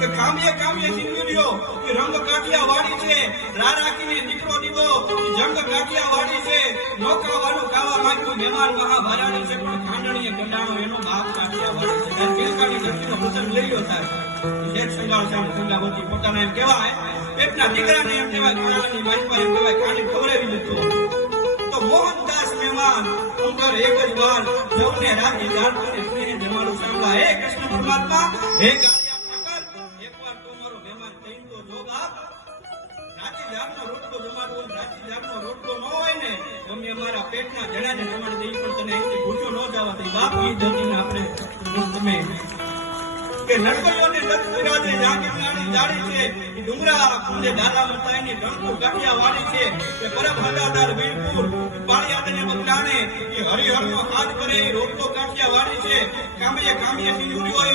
કે કામ્ય સિંદુરિયો કે રંગ કાઠિયા વાળી છે, રા રાખીને દીકરો દીધો જંગ કાઠિયા વાળી છે, નોકરાવાનું ખાવા માંગ્યું મહેમાન મહાભારાણી છે, પણ ખાંડણીએ કંડાણો એનો બાપ કાઠિયા વાળી છે. પીલકાની ધરતીનો પ્રસંગ લઈ લો સાહેબ. શેઠ સંગાળ સામે ગંગાવતી પોતાના એમ કહેવાય, પેટના દીકરાને એમ કહેવાય, ખાણાની મારી એમ કહેવાય, ખાણી ખવડાવી દીધો. તો મોહનદાસ મહેમાન ઉંદર એક જ વાર સૌને રાખી જાણતો સ્નેહ જમાડું સાંભળા. હે કૃષ્ણ પરમાત્મા, હે કાળિયા ઠાકર, એકવાર તો મારો મહેમાન થઈ તો જોગા. રાતી જાગનો રોટલો જમાડવો, રાતી જાગનો રોટલો ન હોય ને તમે અમારા પેટના જણાને જમાડી દઈ, પણ તને અહીંથી ભૂખ્યો ન જવા દઈ. બાપ ઈ જતીને આપણે તમે કે નડકડીઓને દત્ત બિરાજે જાગીરનારી જાળી છે, એ ડુંગરા કુંડે દાદા મતાઈની ડંકો કાઠિયા વાળી છે, કે પરમ હગાદાર વીરપુર પાળિયાદને બગડાણે, એ હરિહરનો હાથ કરે એ રોટલો કાઠિયા વાળી છે. કામ્ય સિંદુરિયો